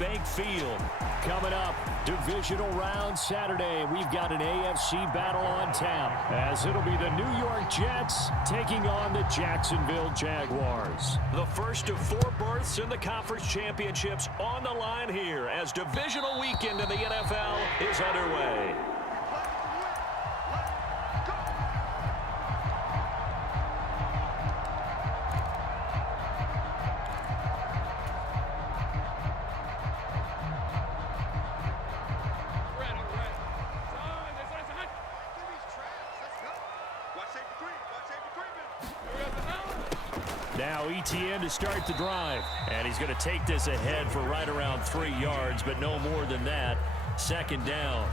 Bank Field. Coming up, divisional round Saturday. We've got an AFC battle on tap, as it'll be the New York Jets taking on the Jacksonville Jaguars. The first of 4 berths in the conference championships on the line here as divisional weekend in the NFL is underway. Now ETN to start the drive. And he's going to take this ahead for right around 3 yards, but no more than that. Second down.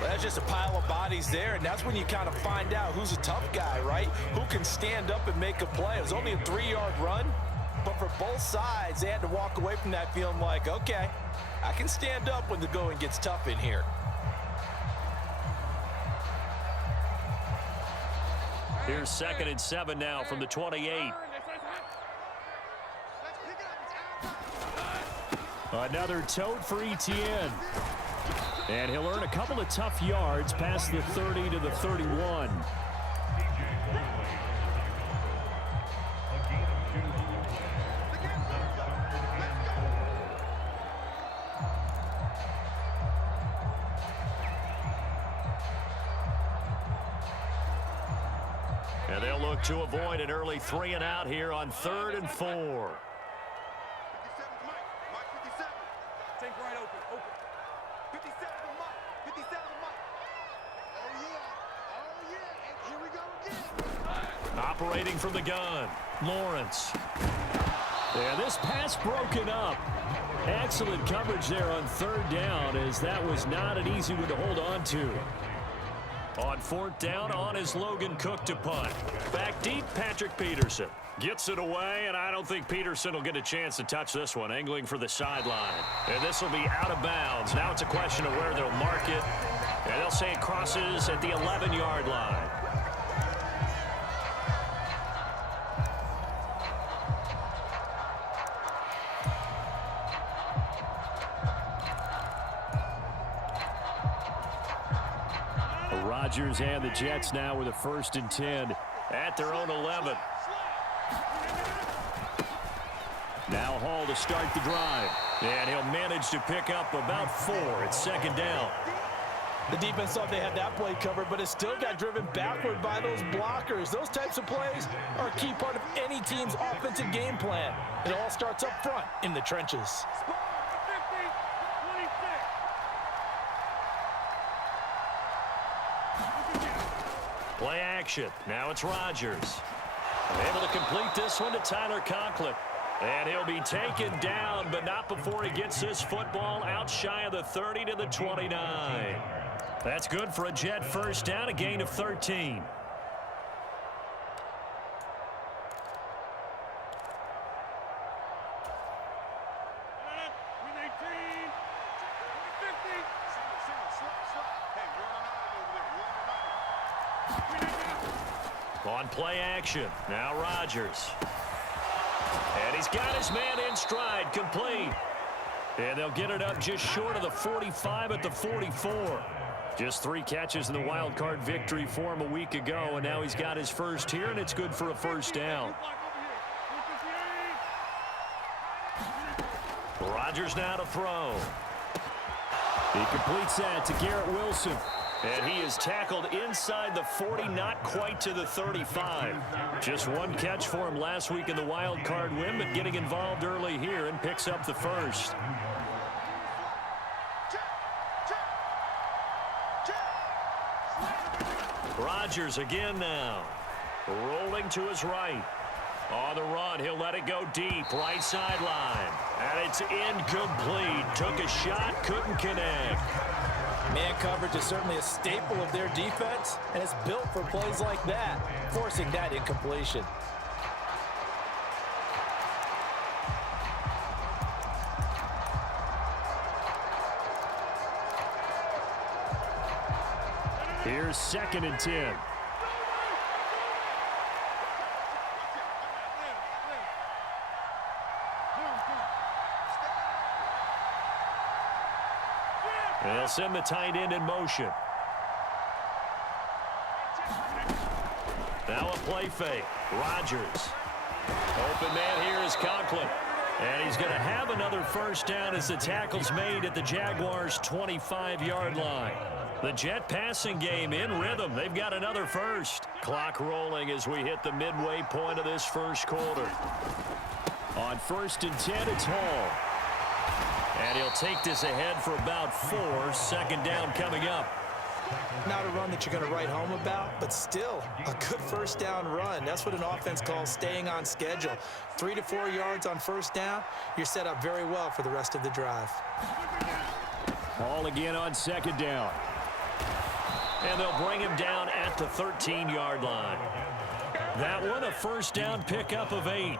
Well, that's just a pile of bodies there, and that's when you kind of find out who's a tough guy, right? Who can stand up and make a play. It was only a 3-yard run, but for both sides, they had to walk away from that feeling like, okay, I can stand up when the going gets tough in here. Here's 2nd and 7 now from the 28. Another tote for ETN. And he'll earn a couple of tough yards past the 30 to the 31. And they'll look to avoid an early 3 and out here on 3rd and 4. Operating from the gun, Lawrence. Yeah, this pass broken up. Excellent coverage there on 3rd down, as that was not an easy one to hold on to. On 4th down, on is Logan Cook to punt. Back deep, Patrick Peterson. Gets it away, and I don't think Peterson will get a chance to touch this one, angling for the sideline. And this will be out of bounds. Now it's a question of where they'll mark it. And they'll say it crosses at the 11-yard line. Rodgers and the Jets now with a 1st and 10 at their own 11. Now Hall to start the drive. And he'll manage to pick up about 4 at 2nd down. The defense thought they had that play covered, but it still got driven backward by those blockers. Those types of plays are a key part of any team's offensive game plan. It all starts up front in the trenches. Play action. Now it's Rodgers. Able to complete this one to Tyler Conklin. And he'll be taken down, but not before he gets this football out shy of the 30 to the 29. That's good for a Jet 1st down, a gain of 13. On play action, now Rodgers. And he's got his man in stride, complete. And they'll get it up just short of the 45 at the 44. Just 3 catches in the wild card victory for him a week ago, and now he's got his first here, and it's good for a 1st down. Rodgers now to throw. He completes that to Garrett Wilson. And he is tackled inside the 40, not quite to the 35. Just 1 catch for him last week in the wild card win, but getting involved early here and picks up the 1st. Rodgers again now. Rolling to his right. On the run, he'll let it go deep, right sideline. And it's incomplete. Took a shot, couldn't connect. Man coverage is certainly a staple of their defense, and it's built for plays like that, forcing that incompletion. Here's 2nd and 10. They'll send the tight end in motion. Now a play fake. Rodgers. Open man here is Conklin. And he's going to have another first down as the tackle's made at the Jaguars' 25-yard line. The Jet passing game in rhythm. They've got another first. Clock rolling as we hit the midway point of this first quarter. On 1st and 10, it's Hall. And he'll take this ahead for about 4. Second down coming up. Not a run that you're going to write home about, but still a good first down run. That's what an offense calls staying on schedule. 3 to 4 yards on first down, you're set up very well for the rest of the drive. Hall again on second down. And they'll bring him down at the 13-yard line. That one a first down pickup of 8.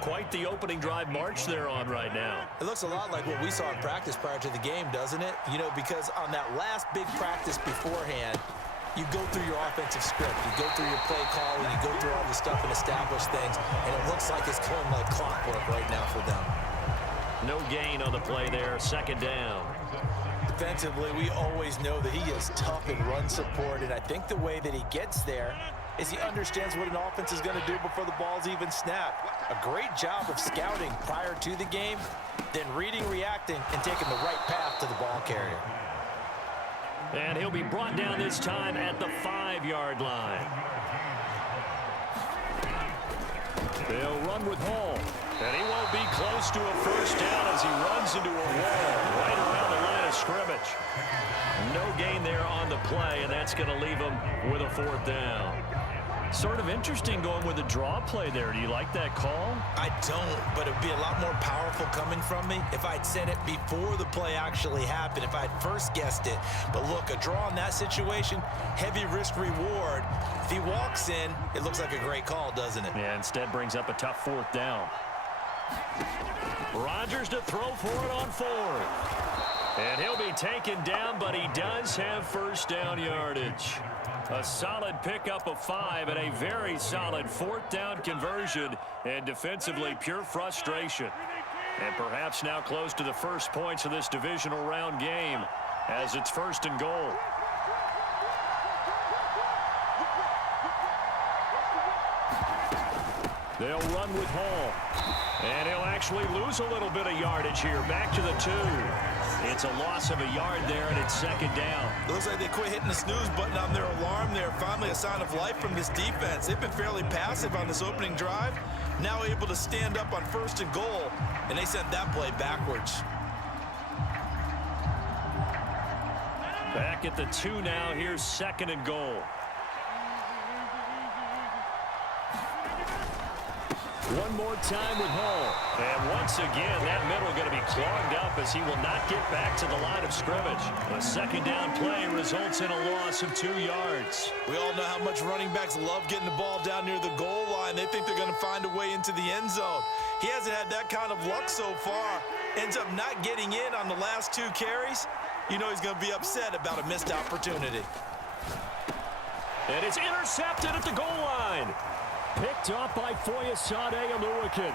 Quite the opening drive march they're on right now. It looks a lot like what we saw in practice prior to the game, doesn't it? You know, because on that last big practice beforehand, you go through your offensive script. You go through your play call, and you go through all the stuff and establish things, and it looks like it's going like clockwork right now for them. No gain on the play there. Second down. Defensively, we always know that he is tough in run support, and I think the way that he gets there is he understands what an offense is going to do before the ball's even snapped. A great job of scouting prior to the game, then reading, reacting, and taking the right path to the ball carrier. And he'll be brought down this time at the 5-yard line. They'll run with Hall. And he won't be close to a first down as he runs into a wall right around the line of scrimmage. No gain there on the play, and that's going to leave him with a 4th down. Sort of interesting going with the draw play there. Do you like that call? I don't, but it would be a lot more powerful coming from me if I'd said it before the play actually happened, if I'd first guessed it. But look, a draw in that situation, heavy risk reward. If he walks in, it looks like a great call, doesn't it? Yeah, instead brings up a tough 4th down. Rodgers to throw for it on 4th. And he'll be taken down, but he does have first down yardage. A solid pickup of 5 and a very solid 4th down conversion, and defensively pure frustration. And perhaps now close to the first points of this divisional round game as it's 1st and goal. They'll run with Hall. And he'll actually lose a little bit of yardage here. Back to the 2. It's a loss of a yard there, and it's 2nd down. It looks like they quit hitting the snooze button on their alarm there. Finally a sign of life from this defense. They've been fairly passive on this opening drive. Now able to stand up on 1st and goal, and they sent that play backwards. Back at the 2 now. Here's 2nd and goal. One more time with Hall. And once again, that middle going to be clogged up as he will not get back to the line of scrimmage. A 2nd down play results in a loss of 2 yards. We all know how much running backs love getting the ball down near the goal line. They think they're going to find a way into the end zone. He hasn't had that kind of luck so far. Ends up not getting in on the last 2 carries. You know he's going to be upset about a missed opportunity. And it's intercepted at the goal line. Picked up by Foyesade Oluwakin.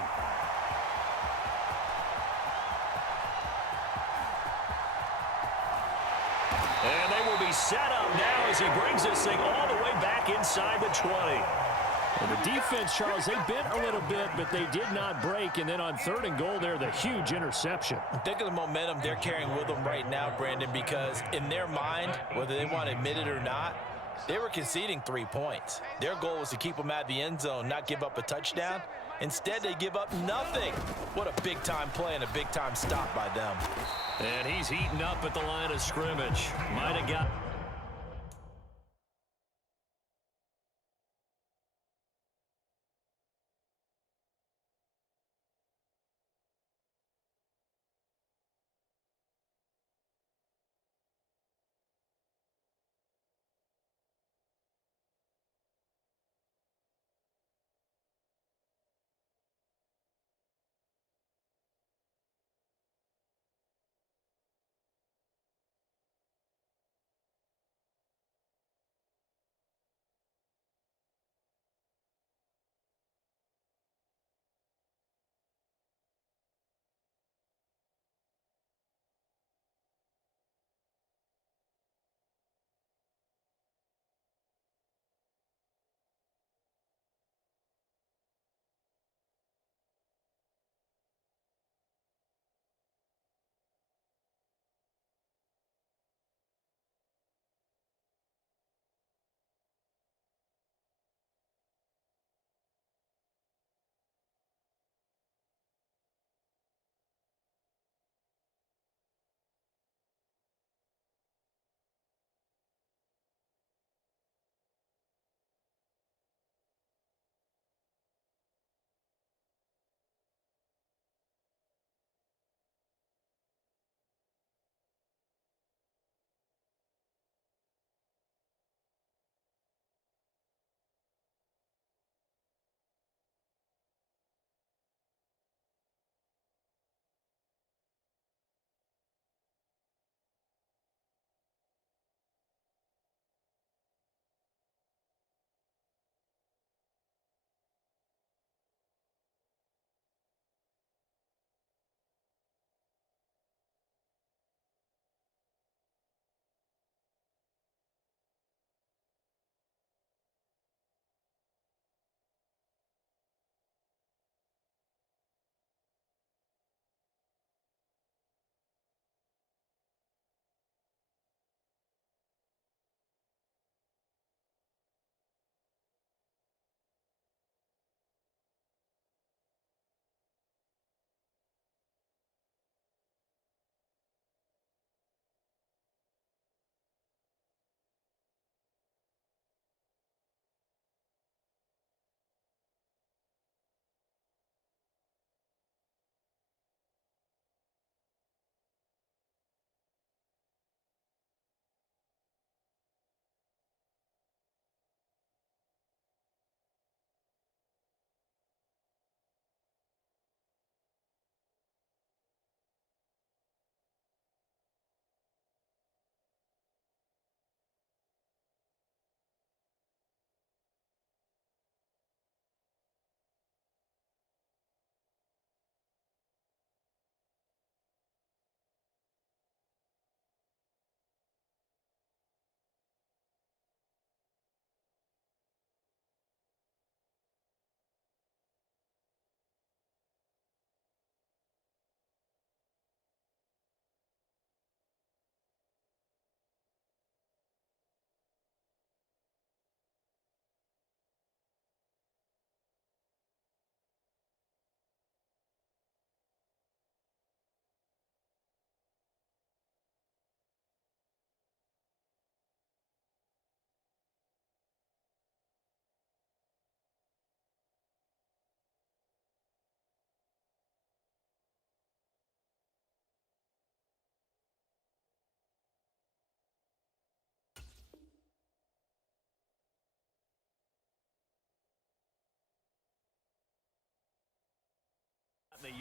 And they will be set up now as he brings this thing all the way back inside the 20. And the defense, Charles, they bent a little bit, but they did not break. And then on 3rd and goal there, the huge interception. Think of the momentum they're carrying with them right now, Brandon, because in their mind, whether they want to admit it or not, they were conceding 3 points. Their goal was to keep them at the end zone, not give up a touchdown. Instead, they give up nothing. What a big-time play and a big-time stop by them. And he's heating up at the line of scrimmage. Might have got...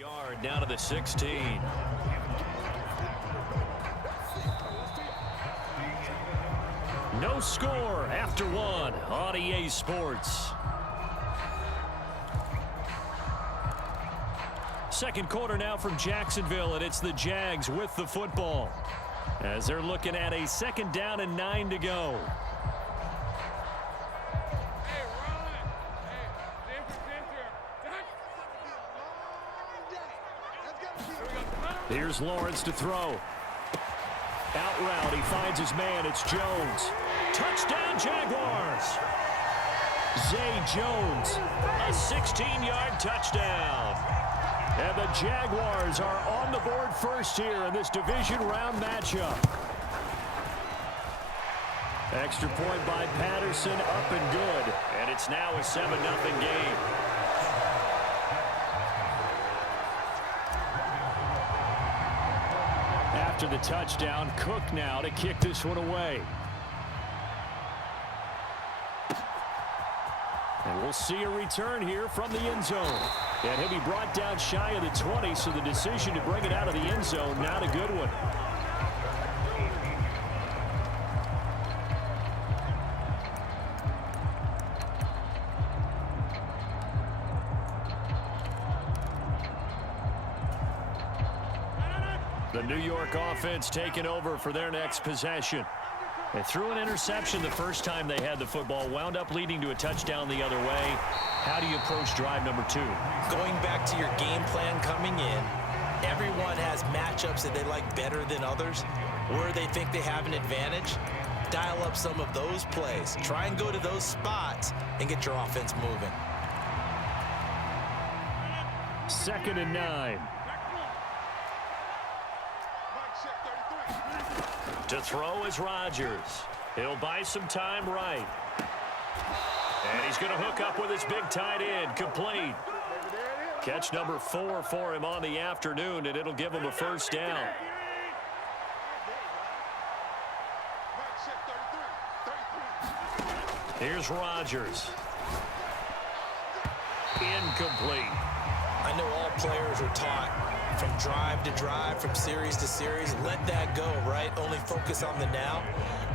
yard down to the 16. No score after one on EA Sports. Second quarter now from Jacksonville, and it's the Jags with the football as they're looking at a 2nd down and 9 to go. Here's Lawrence to throw. Out route, he finds his man. It's Jones. Touchdown, Jaguars. Zay Jones, a 16-yard touchdown. And the Jaguars are on the board first here in this division round matchup. Extra point by Patterson, up and good. And it's now a 7-0 game. After the touchdown, Cook now to kick this one away. And we'll see a return here from the end zone. And he'll be brought down shy of the 20, so the decision to bring it out of the end zone, not a good one. The New York offense taking over for their next possession. They threw an interception the first time they had the football, wound up leading to a touchdown the other way. How do you approach drive number 2? Going back to your game plan coming in, everyone has matchups that they like better than others, where they think they have an advantage. Dial up some of those plays. Try and go to those spots and get your offense moving. 2nd and 9. To throw is Rodgers. He'll buy some time right. And he's going to hook up with his big tight end. Complete. Catch number 4 for him on the afternoon, and it'll give him a 1st down. Here's Rodgers. Incomplete. I know all players are taught from drive to drive, from series to series, let that go, right? Only focus on the now.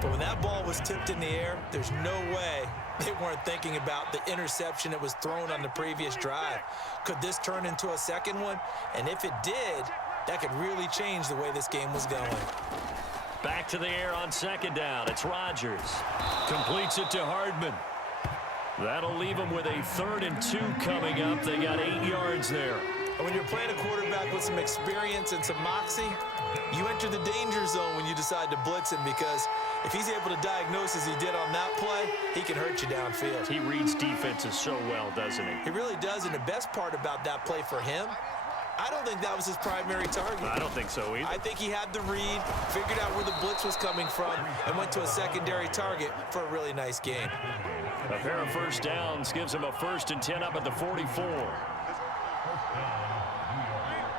But when that ball was tipped in the air, there's no way they weren't thinking about the interception that was thrown on the previous drive. Could this turn into a second one? And if it did, that could really change the way this game was going. Back to the air on 2nd down. It's Rodgers. Completes it to Hardman. That'll leave them with a 3rd and 2 coming up. They got 8 yards there. And when you're playing a quarterback with some experience and some moxie, you enter the danger zone when you decide to blitz him, because if he's able to diagnose as he did on that play, he can hurt you downfield. He reads defenses so well, doesn't he? He really does, and the best part about that play for him, I don't think that was his primary target. I don't think so either. I think he had the read, figured out where the blitz was coming from, and went to a secondary target for a really nice game. A pair of 1st downs gives him a 1st and 10 up at the 44.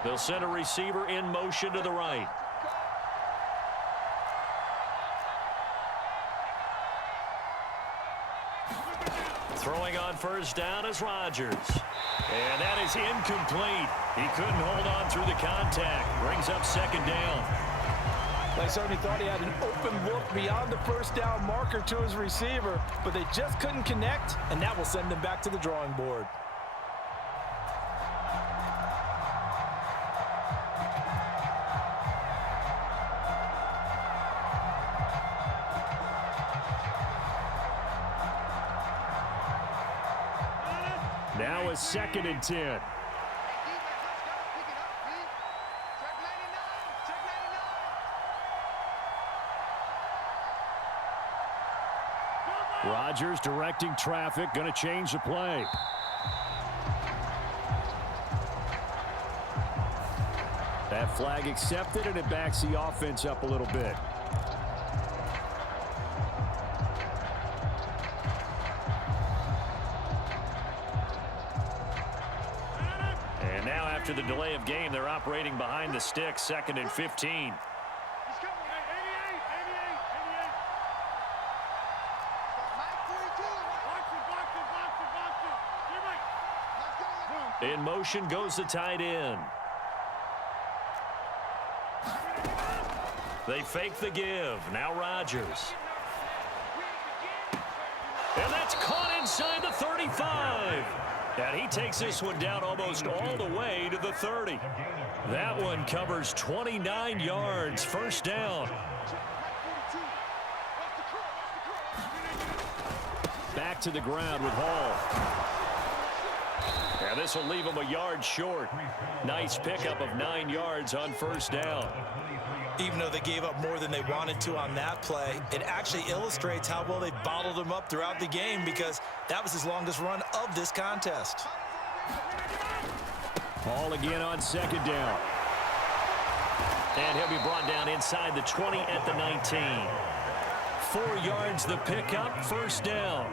They'll send a receiver in motion to the right. Throwing on 1st down is Rodgers. And that is incomplete. He couldn't hold on through the contact. Brings up 2nd down. They certainly thought he had an open look beyond the 1st down marker to his receiver, but they just couldn't connect, and that will send them back to the drawing board. Now a 2nd and 10. Rodgers directing traffic, going to change the play. That flag accepted, and it backs the offense up a little bit. And now after the delay of game, they're operating behind the sticks, 2nd and 15. In motion goes the tight end. They fake the give. Now Rodgers. And that's caught inside the 35. And he takes this one down almost all the way to the 30. That one covers 29 yards. First down. Back to the ground with Hall. And this will leave him a yard short. Nice pickup of 9 yards on first down. Even though they gave up more than they wanted to on that play, it actually illustrates how well they bottled him up throughout the game, because that was his longest run of this contest. Hall again on second down. And he'll be brought down inside the 20 at the 19. 4 yards the pickup, first down.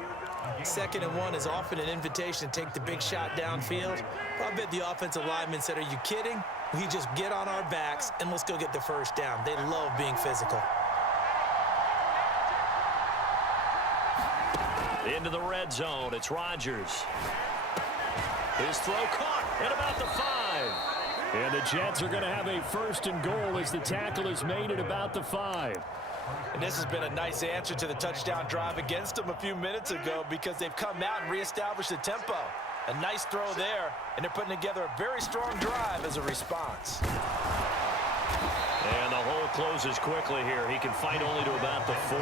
2nd and 1 is often an invitation to take the big shot downfield. I bet the offensive lineman said, "Are you kidding? We just get on our backs and let's go get the first down." They love being physical. Into the red zone, it's Rodgers. His throw caught at about the 5. And the Jets are going to have a 1st and goal as the tackle is made at about the 5. And this has been a nice answer to the touchdown drive against them a few minutes ago, because they've come out and reestablished the tempo. A nice throw there, and they're putting together a very strong drive as a response. And the hole closes quickly here. He can fight only to about the 4.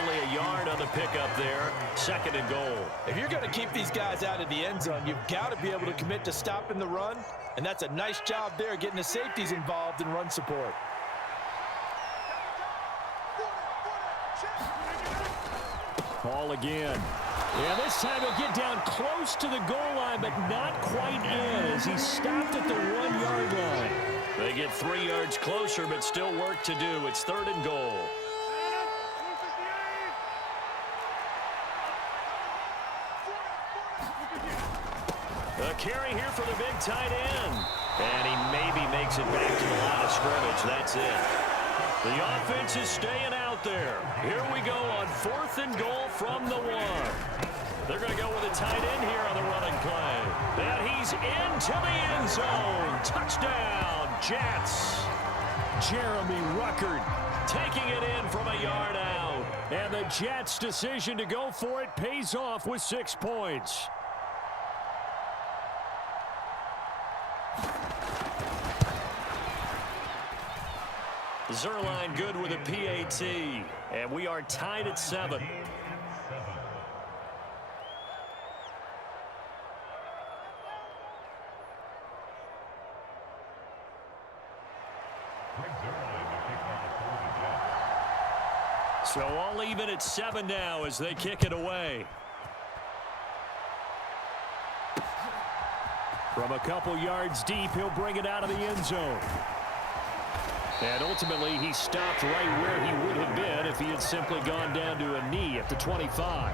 Only a yard on the pickup there. 2nd and goal. If you're going to keep these guys out of the end zone, you've got to be able to commit to stopping the run, and that's a nice job there, getting the safeties involved in run support. Ball again. Yeah, this time he'll get down close to the goal line, but not quite in, as he stopped at the 1 yard line. They get 3 yards closer, but still work to do. It's 3rd and goal. A carry here for the big tight end. And he maybe makes it back to the line of scrimmage. That's it. The offense is staying out there. Here we go on 4th and goal from the 1. They're going to go with a tight end here on the running play. And he's into the end zone. Touchdown, Jets. Jeremy Ruckert taking it in from a yard out. And the Jets' decision to go for it pays off with 6 points. Zerline good with a PAT, and we are tied at 7. So all even at 7 now as they kick it away. From a couple yards deep, he'll bring it out of the end zone. And ultimately, he stopped right where he would have been if he had simply gone down to a knee at the 25.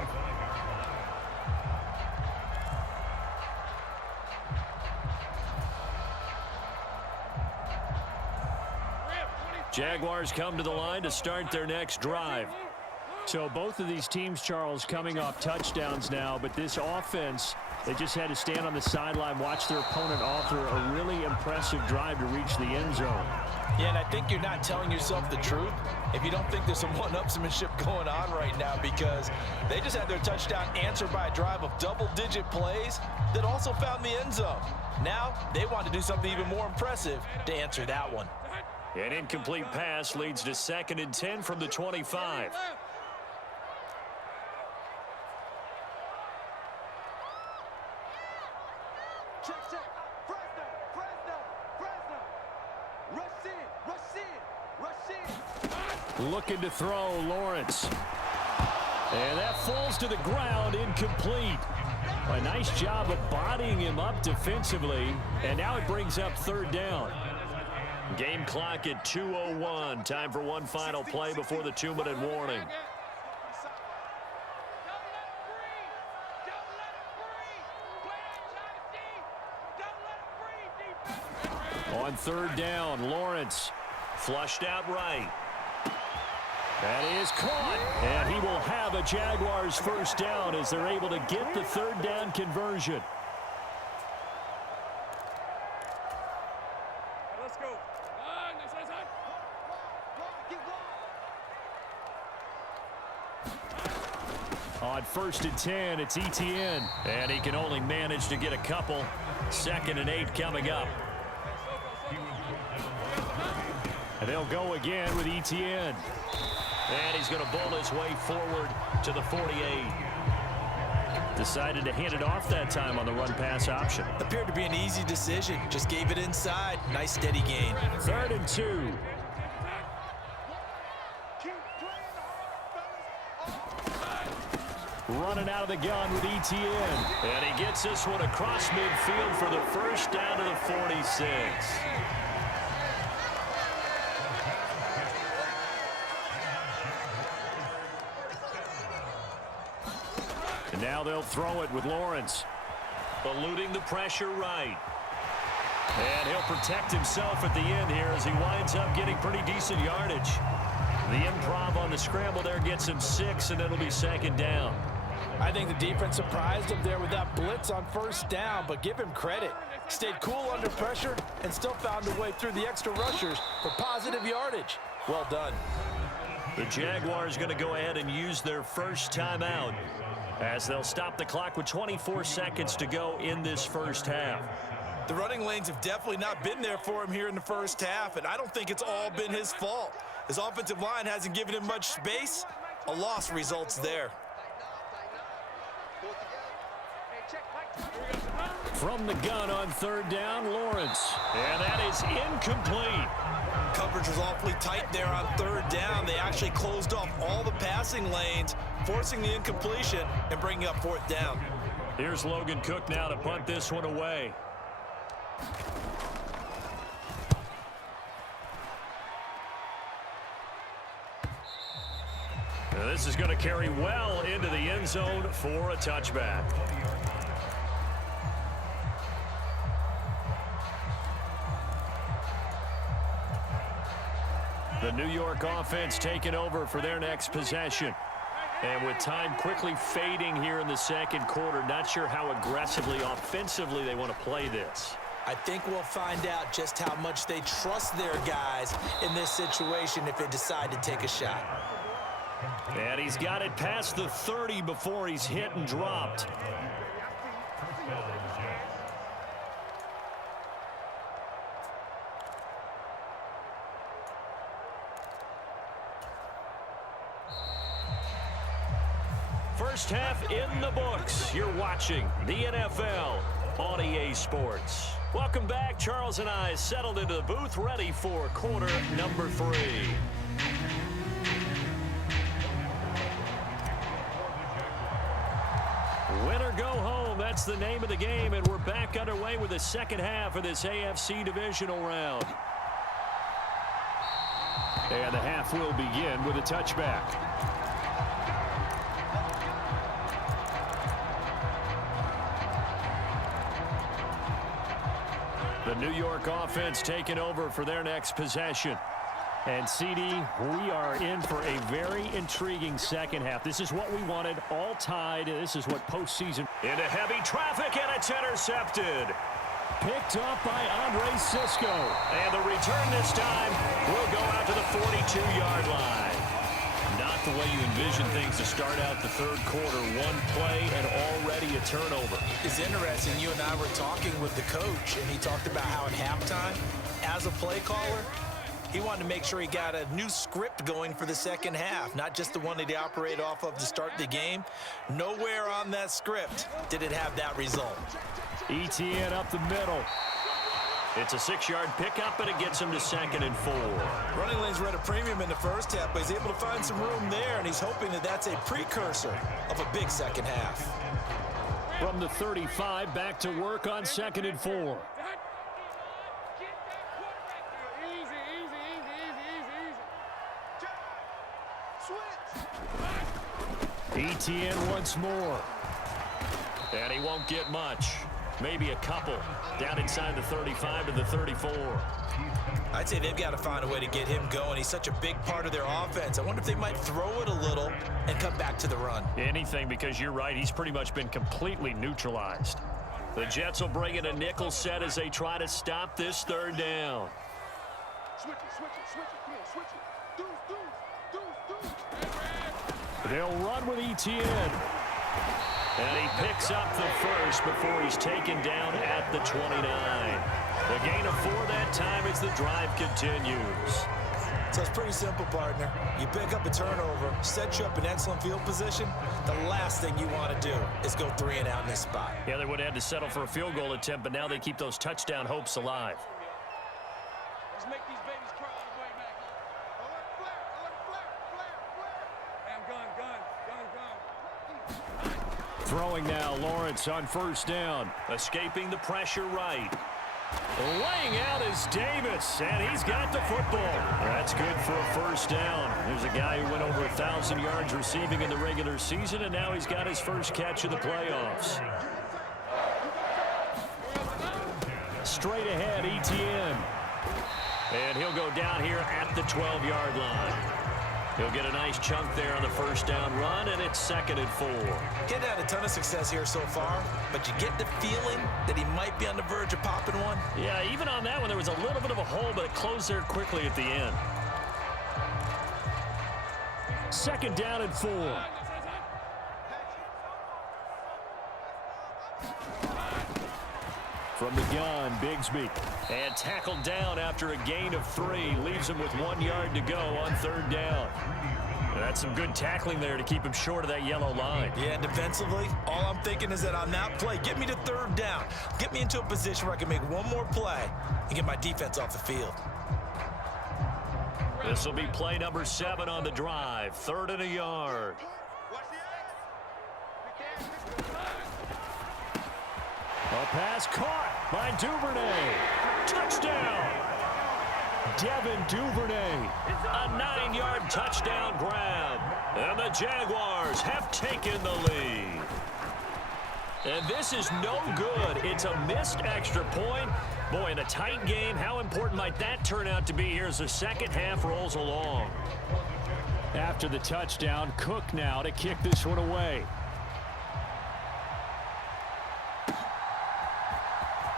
Jaguars come to the line to start their next drive. So both of these teams, Charles, coming off touchdowns now, but this offense, they just had to stand on the sideline, watch their opponent author a really impressive drive to reach the end zone. Yeah, and I think you're not telling yourself the truth if you don't think there's some one-upsmanship going on right now, because they just had their touchdown answered by a drive of double-digit plays that also found the end zone. Now they want to do something even more impressive to answer that one. An incomplete pass leads to 2nd and 10 from the 25. Looking to throw, Lawrence. And that falls to the ground, incomplete. A nice job of bodying him up defensively. And now it brings up 3rd down. Game clock at 2:01. Time for one final play before the 2-minute warning. On 3rd down, Lawrence flushed out right. That is caught, and he will have a Jaguars 1st down as they're able to get the 3rd down conversion. Let's go. On 1st and 10, it's ETN. And he can only manage to get a couple. 2nd and 8 coming up. And they'll go again with ETN. And he's going to bowl his way forward to the 48. Decided to hand it off that time on the run-pass option. Appeared to be an easy decision. Just gave it inside. Nice steady gain. 3rd and 2. Running out of the gun with ETN. And he gets this one across midfield for the first down to the 46. And now they'll throw it with Lawrence. Eluding the pressure right. And he'll protect himself at the end here as he winds up getting pretty decent yardage. The improv on the scramble there gets him 6, and it'll be 2nd down. I think the defense surprised him there with that blitz on 1st down, but give him credit. Stayed cool under pressure and still found a way through the extra rushers for positive yardage. Well done. The Jaguars going to go ahead and use their first timeout as they'll stop the clock with 24 seconds to go in this first half. The running lanes have definitely not been there for him here in the first half, and I don't think it's all been his fault. His offensive line hasn't given him much space. A loss results there. From the gun on 3rd down, Lawrence. And that is incomplete. Coverage was awfully tight there on 3rd down. They actually closed off all the passing lanes, forcing the incompletion and bringing up 4th down. Here's Logan Cook now to punt this one away. Now this is going to carry well into the end zone for a touchback. The New York offense taking over for their next possession. And with time quickly fading here in the 2nd quarter, not sure how aggressively, offensively they want to play this. I think we'll find out just how much they trust their guys in this situation if they decide to take a shot. And he's got it past the 30 before he's hit and dropped. First half in the books. You're watching the NFL on EA Sports. Welcome back. Charles and I settled into the booth, ready for quarter number 3. Win or go home, that's the name of the game, and we're back underway with the second half of this AFC divisional round. And the half will begin with a touchback. The New York offense taking over for their next possession. And, CD, we are in for a very intriguing second half. This is what we wanted, all tied. This is what postseason. Into heavy traffic, and it's intercepted. Picked up by Andre Cisco. And the return this time will go out to the 42-yard line. Not the way you envision things to start out the 3rd quarter. One play and already a turnover. It's interesting. You and I were talking with the coach, and he talked about how at halftime, as a play caller, he wanted to make sure he got a new script going for the second half, not just the one that he operated off of to start the game. Nowhere on that script did it have that result. ETN up the middle. It's a 6-yard pickup, and it gets him to 2nd and 4. Running lanes were at a premium in the first half, but he's able to find some room there, and he's hoping that that's a precursor of a big second half. From the 35, back to work on 2nd and 4. ETN once more. And he won't get much. Maybe a couple. Down inside the 35 to the 34. I'd say they've got to find a way to get him going. He's such a big part of their offense. I wonder if they might throw it a little and come back to the run. Anything, because you're right. He's pretty much been completely neutralized. The Jets will bring in a nickel set as they try to stop this 3rd down. They'll run with Etienne. And he picks up the first before he's taken down at the 29. The gain of 4 that time as the drive continues. So it's pretty simple, partner. You pick up a turnover, set you up in excellent field position. The last thing you want to do is go 3 and out in this spot. Yeah, they would have had to settle for a field goal attempt, but now they keep those touchdown hopes alive. Let's make these babies cry on the way back. Alert flare. Gun. Throwing now, Lawrence on first down. Escaping the pressure right. Laying out is Davis, and he's got the football. That's good for a first down. There's a guy who went over 1,000 yards receiving in the regular season, and now he's got his first catch of the playoffs. Straight ahead, Etienne. And he'll go down here at the 12-yard line. He'll get a nice chunk there on the first down run, and it's 2nd and 4. Getting had a ton of success here so far, but you get the feeling that he might be on the verge of popping one. Yeah, even on that one, there was a little bit of a hole, but it closed there quickly at the end. 2nd down and 4. From the gun, Bigsby. And tackled down after a gain of 3. Leaves him with 1 yard to go on 3rd down. That's some good tackling there to keep him short of that yellow line. Yeah, and defensively, all I'm thinking is that on that play, get me to 3rd down. Get me into a position where I can make one more play and get my defense off the field. This will be play number 7 on the drive. 3rd and a yard. A pass caught by Duvernay. Touchdown. Devin Duvernay. A 9-yard touchdown grab. And the Jaguars have taken the lead. And this is no good. It's a missed extra point. Boy, in a tight game, how important might that turn out to be here as the second half rolls along? After the touchdown, Cook now to kick this one away.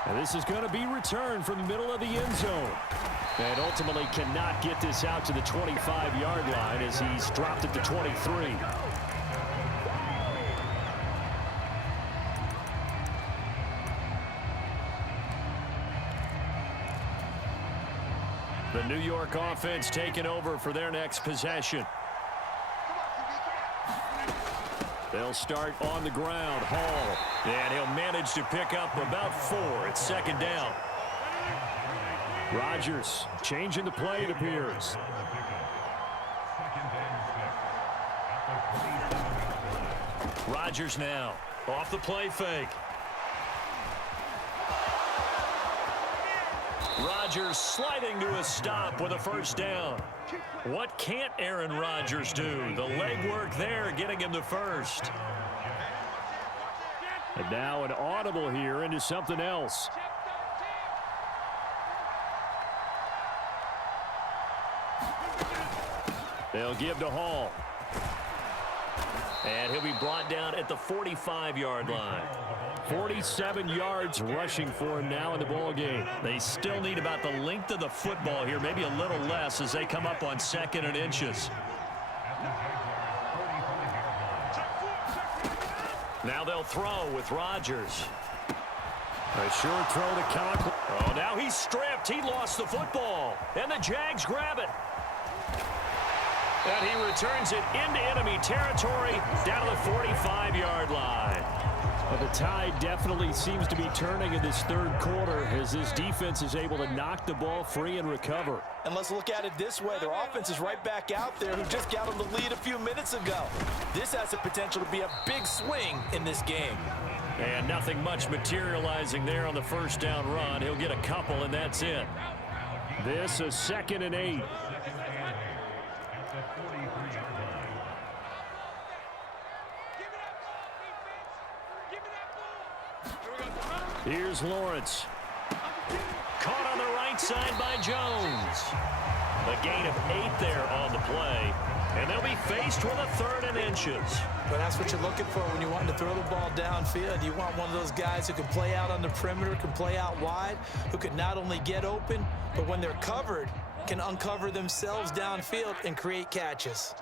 And this is going to be returned from the middle of the end zone. And ultimately cannot get this out to the 25-yard line as he's dropped at the 23. The New York offense taking over for their next possession. They'll start on the ground. Hall. And he'll manage to pick up about 4. It's 2nd down. Rodgers changing the play, it appears. Rodgers now off the play fake. Rodgers sliding to a stop with a first down. What can't Aaron Rodgers do? The legwork there getting him the first. And now an audible here into something else. They'll give to Hall. And he'll be brought down at the 45-yard line. 47 yards rushing for him now in the ball game. They still need about the length of the football here, maybe a little less as they come up on 2nd and inches. Now they'll throw with Rodgers. A short throw to Conklin. Oh, now he's stripped. He lost the football. And the Jags grab it. And he returns it into enemy territory down to the 45-yard line. Well, the tide definitely seems to be turning in this 3rd quarter as this defense is able to knock the ball free and recover. And let's look at it this way. Their offense is right back out there who just got them the lead a few minutes ago. This has the potential to be a big swing in this game. And nothing much materializing there on the first down run. He'll get a couple, and that's it. This is 2nd and 8. Here's Lawrence. Caught on the right side by Jones. A gain of 8 there on the play. And they'll be faced with a 3rd and inches. But that's what you're looking for when you want to throw the ball downfield. You want one of those guys who can play out on the perimeter, can play out wide, who can not only get open, but when they're covered, can uncover themselves downfield and create catches.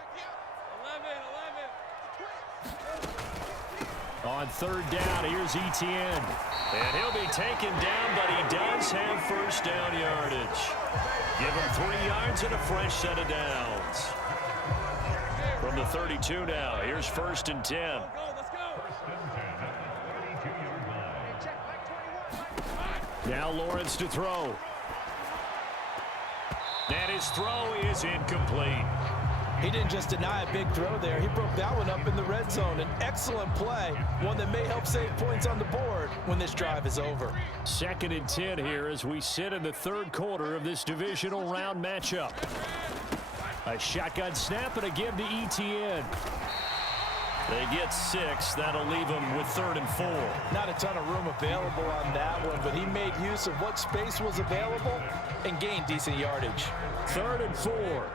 11. On third down, here's Etienne. And he'll be taken down, but he does have first down yardage. Give him 3 yards and a fresh set of downs. From the 32 now, here's first and 10. Let's go. Now Lawrence to throw. And his throw is incomplete. He didn't just deny a big throw there. He broke that one up in the red zone. An excellent play, one that may help save points on the board when this drive is over. Second and 10 here as we sit in the third quarter of this divisional round matchup. A shotgun snap and a give to Etienne. They get 6. That'll leave them with 3rd and 4. Not a ton of room available on that one, but he made use of what space was available and gained decent yardage. 3rd and 4.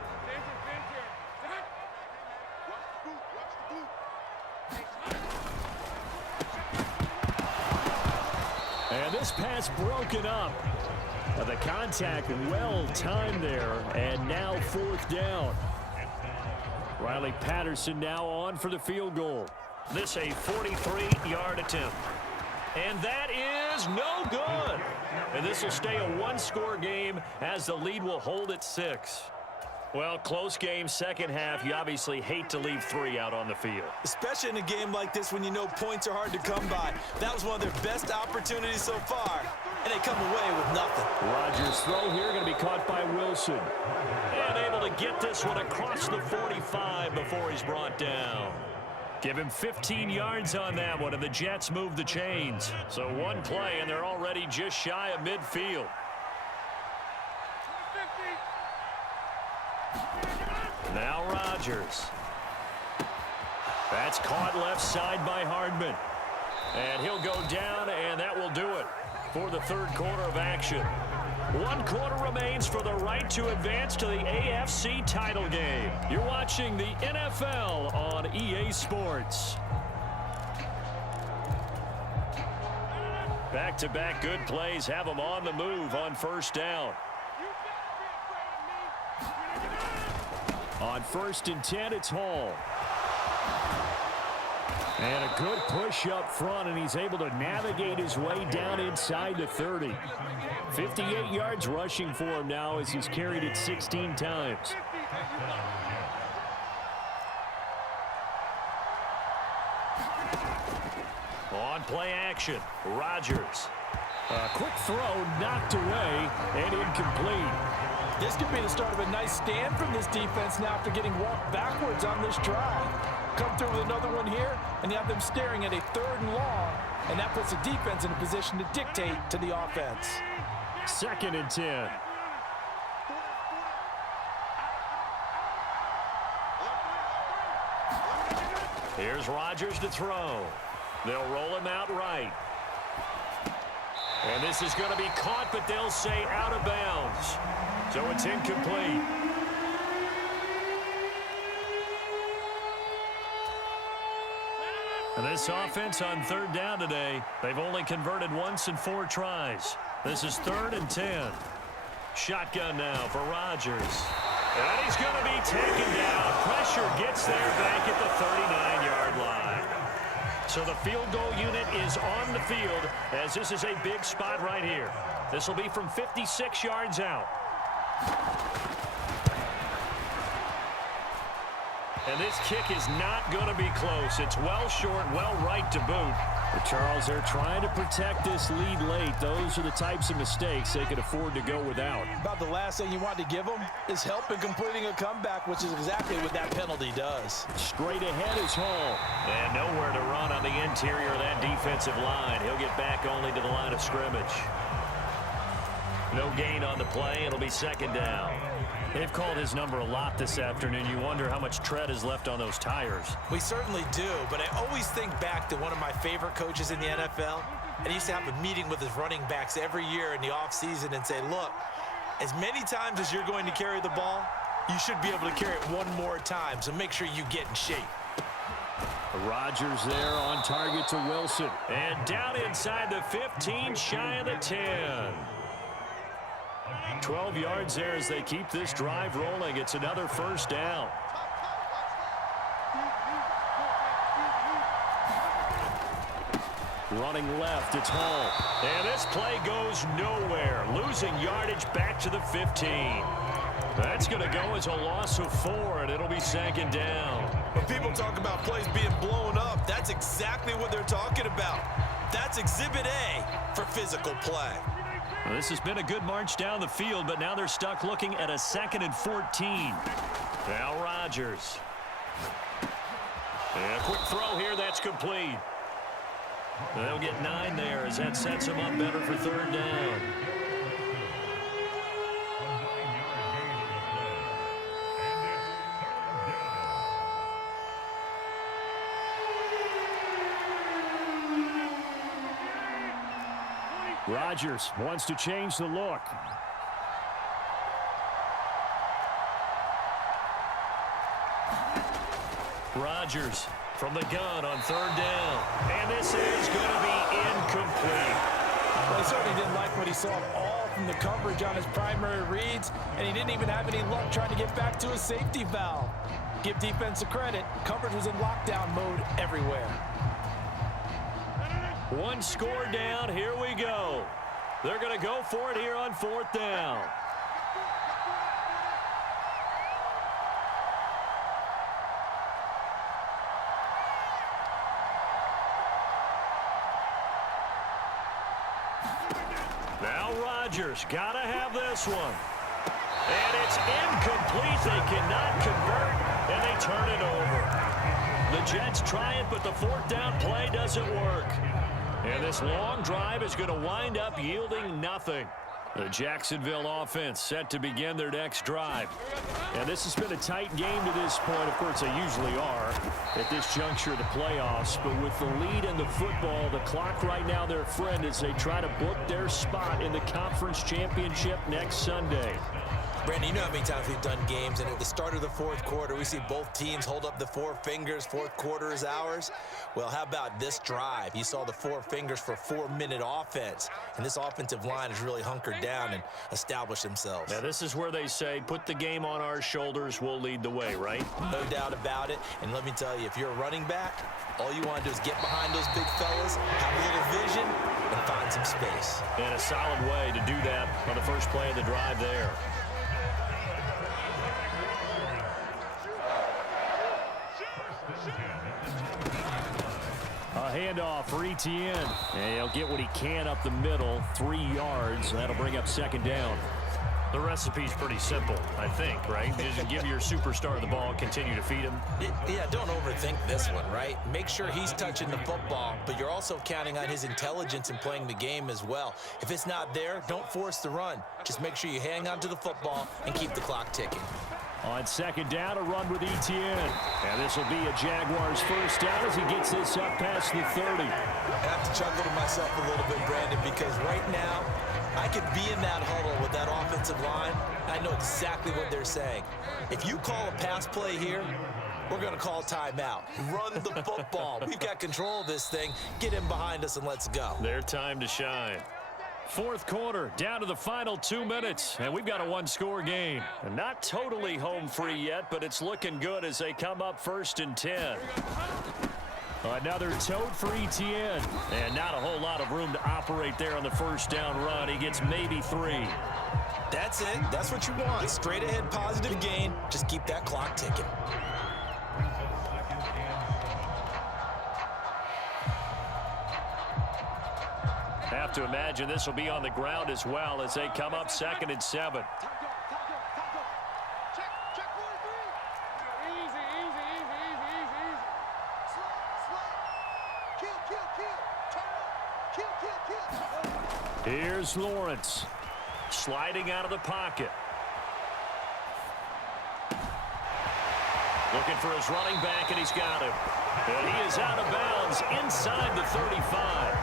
And this pass broken up. The contact well timed there, and now 4th down. Riley Patterson now on for the field goal. This a 43-yard attempt. And that is no good. And this will stay a 1-score game as the lead will hold at 6. Well, close game, second half. You obviously hate to leave 3 out on the field. Especially in a game like this when you know points are hard to come by. That was one of their best opportunities so far, and they come away with nothing. Rodgers' throw here going to be caught by Wilson. And able to get this one across the 45 before he's brought down. Give him 15 yards on that one, and the Jets move the chains. So one play, and they're already just shy of midfield. Now Rodgers. That's caught left side by Hardman. And he'll go down, and that will do it for the third quarter of action. 1 quarter remains for the right to advance to the AFC title game. You're watching the NFL on EA Sports. Back-to-back good plays have them on the move on first down. On 1st and 10, it's Hall. And a good push up front, and he's able to navigate his way down inside the 30. 58 yards rushing for him now as he's carried it 16 times. On play action, Rodgers. A quick throw knocked away and incomplete. This could be the start of a nice stand from this defense now after getting walked backwards on this drive. Come through with another one here, and you have them staring at a 3rd and long, and that puts the defense in a position to dictate to the offense. 2nd and 10. Here's Rodgers to throw. They'll roll him out right. And this is going to be caught, but they'll say out of bounds. So it's incomplete. And this offense on 3rd down today, they've only converted once in 4 tries. This is 3rd and 10. Shotgun now for Rodgers. And he's going to be taken down. Pressure gets there back at the 39-yard line. So the field goal unit is on the field as this is a big spot right here. This will be from 56 yards out. And this kick is not going to be close. It's well short, well right to boot. But Charles, they're trying to protect this lead late. Those are the types of mistakes they could afford to go without. About the last thing you want to give them is help in completing a comeback, which is exactly what that penalty does. Straight ahead is Hall. And nowhere to run on the interior of that defensive line. He'll get back only to the line of scrimmage. No gain on the play. It'll be 2nd down. They've called his number a lot this afternoon. You wonder how much tread is left on those tires. We certainly do, but I always think back to one of my favorite coaches in the NFL, and he used to have a meeting with his running backs every year in the offseason and say, look, as many times as you're going to carry the ball, you should be able to carry it one more time, so make sure you get in shape. Rodgers there on target to Wilson. And down inside the 15, shy of the 10. 12 yards there as they keep this drive rolling. It's another first down. Running left, it's Hall. And this play goes nowhere. Losing yardage back to the 15. That's going to go as a loss of 4, and it'll be second down. When people talk about plays being blown up, that's exactly what they're talking about. That's Exhibit A for physical play. Well, this has been a good march down the field, but now they're stuck looking at a 2nd and 14. Now Rodgers. And a quick throw here, that's complete. They'll get 9 there as that sets them up better for third down. Rodgers wants to change the look. Rodgers from the gun on third down. And this is going to be incomplete. Well, he certainly didn't like what he saw all from the coverage on his primary reads, and he didn't even have any luck trying to get back to his safety valve. Give defense a credit. Coverage was in lockdown mode everywhere. One score down. Here we go. They're going to go for it here on fourth down. Now Rodgers got to have this one. And it's incomplete. They cannot convert, and they turn it over. The Jets try it, but the fourth down play doesn't work. And this long drive is going to wind up yielding nothing. The Jacksonville offense set to begin their next drive. And this has been a tight game to this point. Of course, they usually are at this juncture of the playoffs. But with the lead in the football, the clock right now their friend as they try to book their spot in the conference championship next Sunday. Brandon, you know how many times we've done games, and at the start of the fourth quarter, we see both teams hold up the 4 fingers, fourth quarter is ours. Well, how about this drive? You saw the 4 fingers for 4-minute offense, and this offensive line has really hunkered down and established themselves. Now, this is where they say, put the game on our shoulders, we'll lead the way, right? No doubt about it, and let me tell you, if you're a running back, all you want to do is get behind those big fellas, have a little vision, and find some space. And a solid way to do that on the first play of the drive there. A handoff for Etienne. And he'll get what he can up the middle, 3 yards. That'll bring up second down. The recipe's pretty simple, I think, right? Just give your superstar the ball, continue to feed him. Yeah, don't overthink this one, right? Make sure he's touching the football, but you're also counting on his intelligence in playing the game as well. If it's not there, don't force the run. Just make sure you hang on to the football and keep the clock ticking. On second down, a run with Etienne. And this will be a Jaguars first down as he gets this up past the 30. I have to chuckle to myself a little bit, Brandon, because right now, I could be in that huddle with that offensive line. I know exactly what they're saying. If you call a pass play here, we're going to call timeout. Run the football. We've got control of this thing. Get in behind us and let's go. Their time to shine. Fourth quarter, down to the final 2 minutes, and we've got a one-score game. And not totally home free yet, but it's looking good as they come up 1st and 10. Another tote for Etienne, and not a whole lot of room to operate there on the first down run. He gets maybe 3. That's it. That's what you want. Straight ahead positive gain. Just keep that clock ticking. Have to imagine this will be on the ground as well as they come up 2nd and 7. Here's Lawrence sliding out of the pocket. Looking for his running back, and he's got him. And he is out of bounds inside the 35.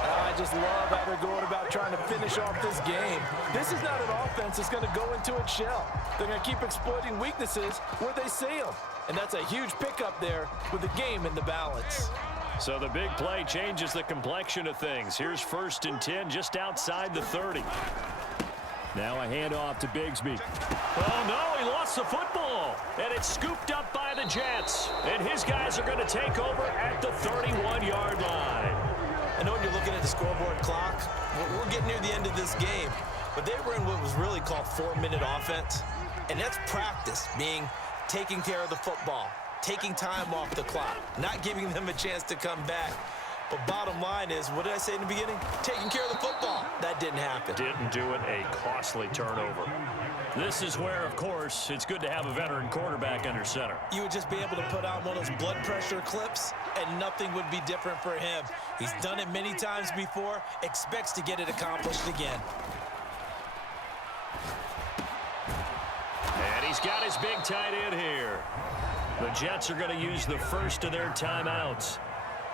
I just love how they're going about trying to finish off this game. This is not an offense that's going to go into its shell. They're going to keep exploiting weaknesses where they see them. And that's a huge pickup there with the game in the balance. So the big play changes the complexion of things. Here's 1st and 10 just outside the 30. Now a handoff to Bigsby. Oh, no, he lost the football. And it's scooped up by the Jets. And his guys are going to take over at the 31-yard line. I know when you're looking at the scoreboard clock, we're getting near the end of this game. But they were in what was really called 4-minute offense. And that's practice, meaning taking care of the football, taking time off the clock, not giving them a chance to come back. But bottom line is, what did I say in the beginning? Taking care of the football. That didn't happen. Didn't do it. A costly turnover. This is where, of course, it's good to have a veteran quarterback under center. You would just be able to put on one of those blood pressure clips, and nothing would be different for him. He's done it many times before, expects to get it accomplished again. And he's got his big tight end here. The Jets are going to use the first of their timeouts,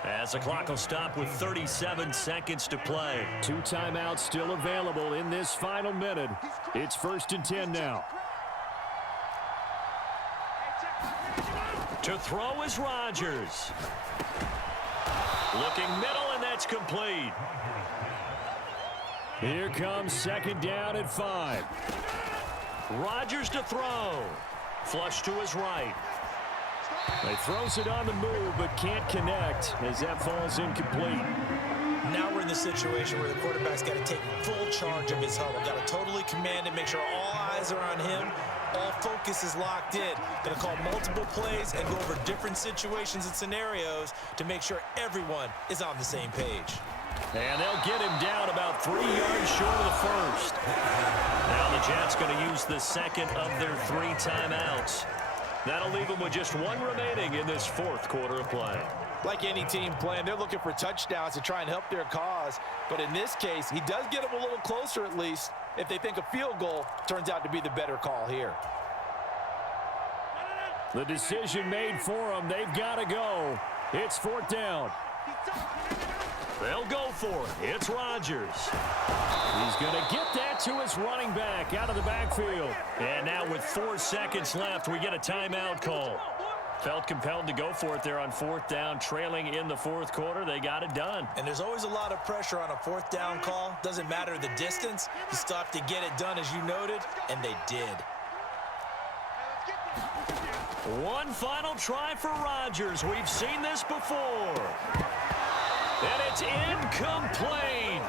as the clock will stop with 37 seconds to play. 2 timeouts still available in this final minute. It's 1st and 10 now. To throw is Rodgers. Looking middle, and that's complete. Here comes 2nd down at 5. Rodgers to throw. Flush to his right. He throws it on the move, but can't connect as that falls incomplete. Now we're in the situation where the quarterback's got to take full charge of his huddle. Got to totally command it, make sure all eyes are on him. All focus is locked in. Going to call multiple plays and go over different situations and scenarios to make sure everyone is on the same page. And they'll get him down about 3 yards short of the first. Now the Jets going to use the second of their 3 timeouts. That'll leave them with just 1 remaining in this 4th quarter of play. Like any team playing, they're looking for touchdowns to try and help their cause. But in this case, he does get them a little closer at least if they think a field goal turns out to be the better call here. The decision made for them. They've got to go. It's 4th down. They'll go for it. It's Rodgers. He's going to get that to his running back out of the backfield. And now with 4 seconds left, we get a timeout call. Felt compelled to go for it there on 4th down, trailing in the 4th quarter. They got it done. And there's always a lot of pressure on a 4th down call. Doesn't matter the distance. You still have to get it done, as you noted, and they did. One final try for Rodgers. We've seen this before. And it's incomplete.